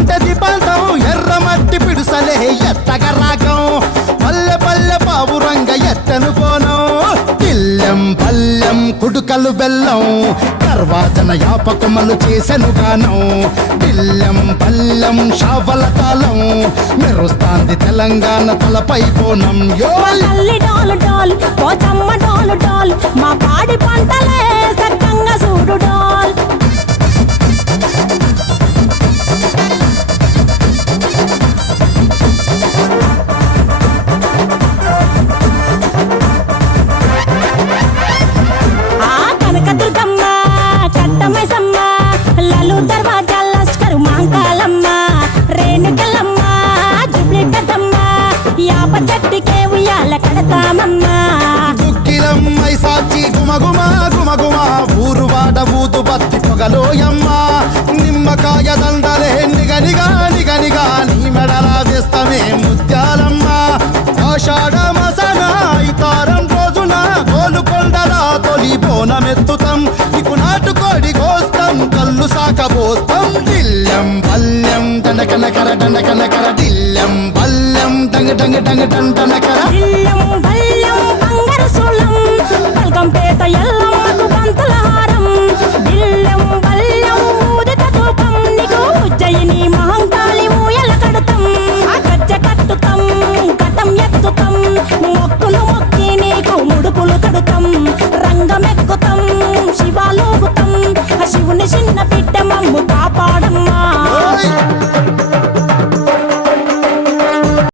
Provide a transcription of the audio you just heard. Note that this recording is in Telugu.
ఎలుగుతాంటే దీపాంతం ఎర్ర మట్టి పిడుసలే ఎత్తగ రాగం. పల్లె పల్లె పావురంగ ఎత్తను పోనం పిల్లెం పల్లెం కుడుకలు బెల్లం తర్వాతన యాపకమలు చేసెను గానం. పిల్లెం పల్లెం షావల తాళం మెరుస్తాంది తెలంగాణ తలపై పోనం యో డాల్ డాల్ మా పాడి పంటలే సక్కంగా గారు మాంకాలమ్మ రేణుకలమ్మ జుబ్లి పెద్దమ్మ యాప చెట్టుకే ఉయ్యాల కడతామమ్మ. దుక్కిలమ్మై సాచి గుమగుమ గుమగుమ ఊరు వాడ ఊదు పత్తి పొగలోయమ్మ. నిమ్మకాయ దండలే నిగనిగా పల్లెం దండకనకర బల్లం టంగ టంగ టంగ డంగ టన కర. ఇల్లం బల్లం బంగారు సోలం బల్గంపేట పేట ఎల్లం